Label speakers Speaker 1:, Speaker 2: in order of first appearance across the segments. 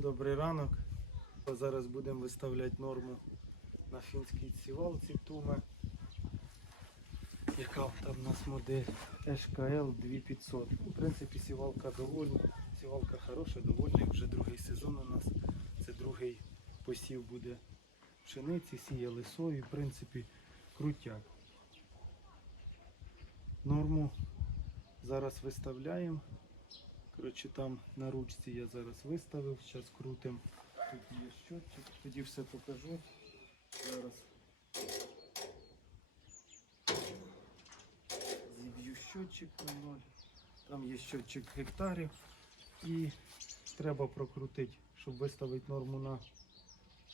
Speaker 1: добрий ранок. Зараз будемо виставляти норму на фінській сівалці Туме. Яка там у нас модель HKL 2500. В принципі, сівалка довольна. Сівалка хороша, довольна. Вже другий сезон у нас. Це другий посів буде пшениці, сіяли сою. В принципі, крутяк. Норму зараз виставляємо. Коротше, там на ручці я зараз виставив, зараз крутим. Тут є щотчик, тоді все покажу. Зараз зіб'ю щотчик на ноль. Там є щотчик гектарів і треба прокрутити, щоб виставити норму на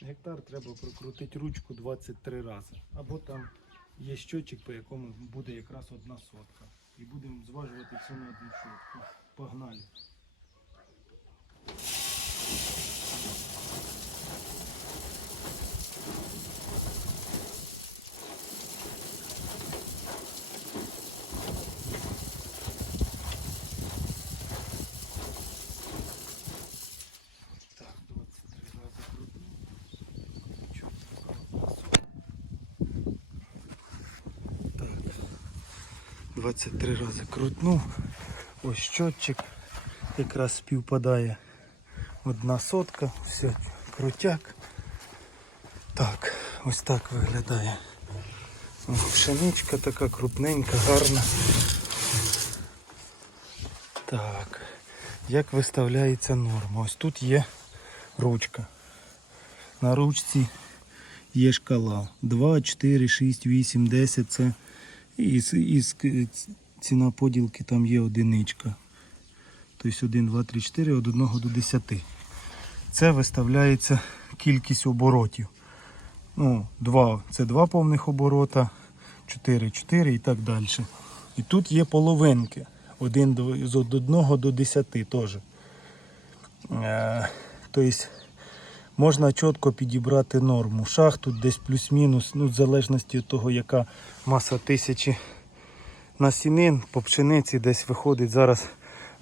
Speaker 1: гектар, треба прокрутити ручку 23 рази. Або там є щотчик, по якому буде якраз одна сотка. І будемо зважувати все на одну сотку. Погнали. Так, 23 рази крутну. Ось щотчик якраз співпадає одна сотка, все крутяк. Так, ось так виглядає. Пшеничка така крупненька, гарна. Так, як виставляється норма? Ось тут є ручка. На ручці є шкала. 2, 4, 6, 8, 10 це із, із ціна поділки там є одиничка. Тобто 1, 2, 3, 4 від 1 до 10. Це виставляється кількість оборотів. Ну, 2 це 2 повних оборота, 4, 4 і так далі. І тут є половинки. Один з 1 до 10 теж. Е, тобто можна чітко підібрати норму. Шах тут десь плюс-мінус, ну, в залежності від того, яка маса тисячі насінин по пшениці десь виходить зараз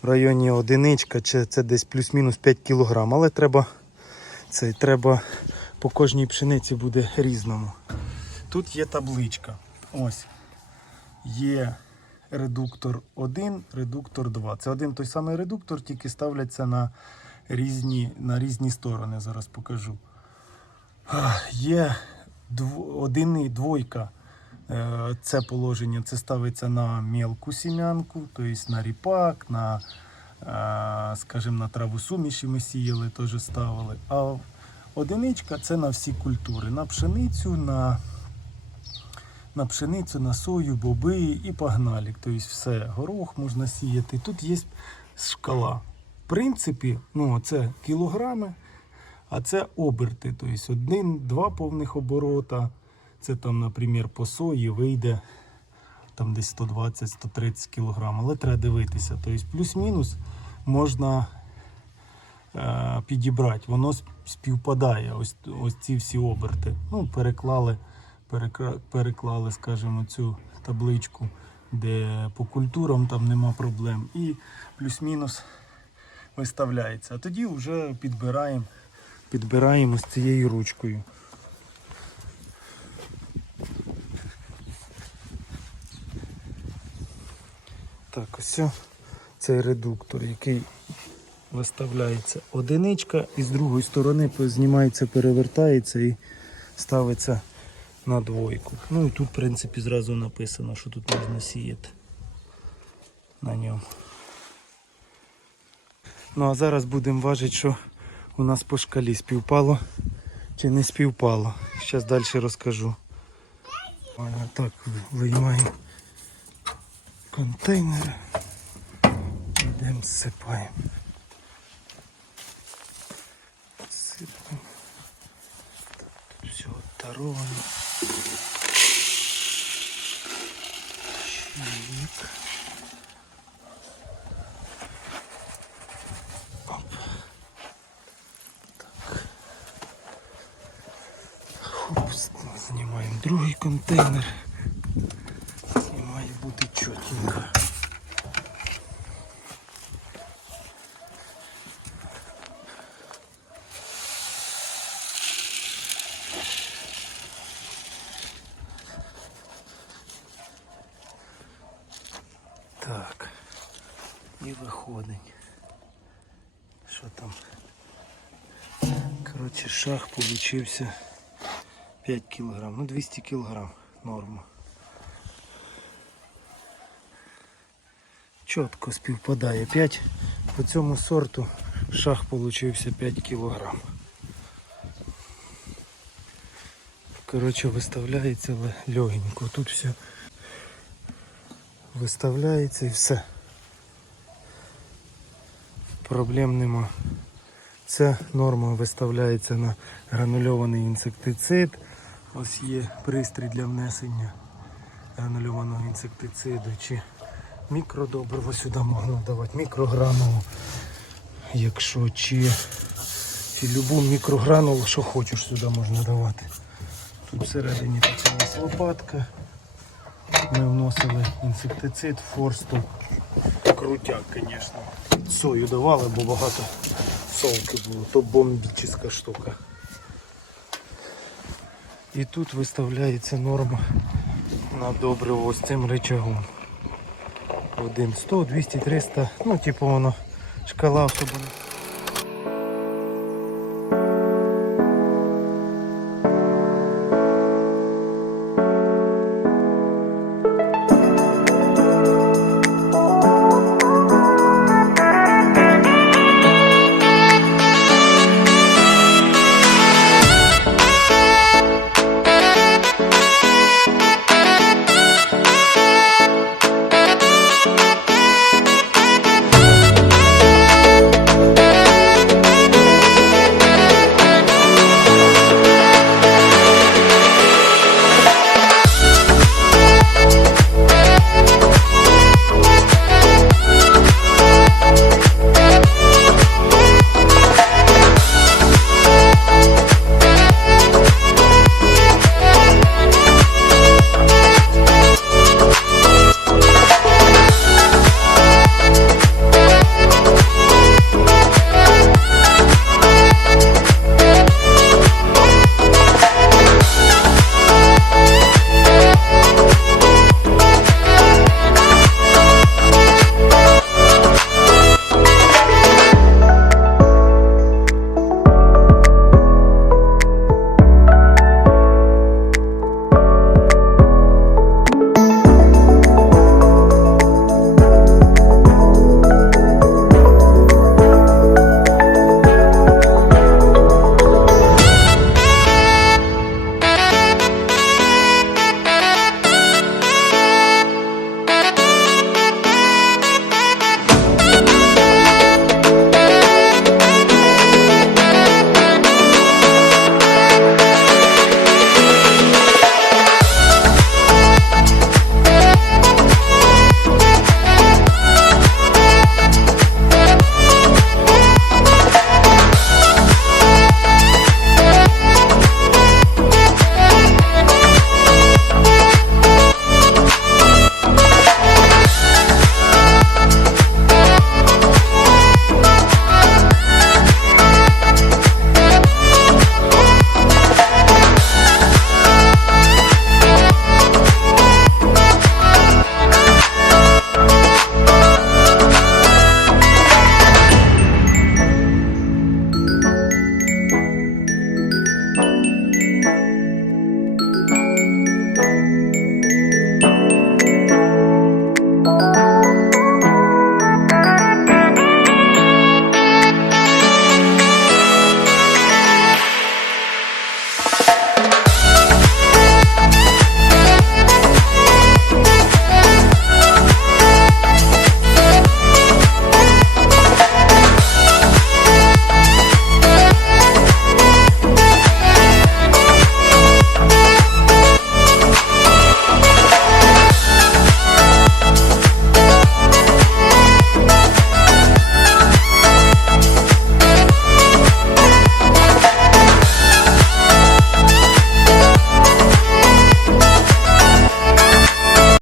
Speaker 1: в районі одиничка, чи це десь плюс-мінус 5 кг. Але треба, це, треба по кожній пшениці буде різному. Тут є табличка. Ось. Є редуктор 1, редуктор 2. Це один той самий редуктор, тільки ставляться на різні, на різні сторони. Зараз покажу. Є дв- один і двойка. Е, Це положення це ставиться на мелку сім'янку, тобто на ріпак, на, е, скажімо, на траву суміші ми сіяли, теж ставили. А одиничка це на всі культури. На пшеницю, на, на пшеницю, на сою, боби і погнали. Тобто все, горох можна сіяти. Тут є шкала. В принципі, ну, це кілограми, а це оберти. Тобто один-два повних оборота. Це там, наприклад, по сої вийде там десь 120-130 кг. Але треба дивитися. Тобто плюс-мінус можна е, підібрати. Воно співпадає. Ось, ось ці всі оберти. Ну, переклали, переклали, скажімо, цю табличку, де по культурам там нема проблем. І плюс-мінус виставляється. А тоді вже підбираємо, підбираємо з цією ручкою. Так, ось цей редуктор, який виставляється одиничка і з другої сторони знімається, перевертається і ставиться на двойку. Ну і тут, в принципі, зразу написано, що тут можна сіяти на ньому. Ну а зараз будемо важити, що у нас по шкалі співпало чи не співпало. Зараз далі розкажу. Так, виймаємо контейнери. Йдемо зсипаємо. Сипаємо. Тут все оттаровано. Хоп, знімаємо другий контейнер. ты четенько. Так, и выходень. Что там? Короче, шах получился. 5 килограмм, ну 200 килограмм норма. Чітко співпадає 5. По цьому сорту шах получився 5 кілограм. Коротше, виставляється ле- легенько. Тут все виставляється і все. Проблем нема. Ця норма виставляється на гранульований інсектицид. Ось є пристрій для внесення гранульованого інсектициду чи мікродобриво сюди можна давати, мікрогранулу, якщо чи, чи любу мікрогранулу, що хочеш сюди можна давати. Тут всередині така ось лопатка. Ми вносили інсектицид, форсту. Крутяк, звісно. Сою давали, бо багато солки було. То бомбічна штука. І тут виставляється норма на добриво ось цим рычагом. Один 100, 200, 300, ну типу воно шкала особо не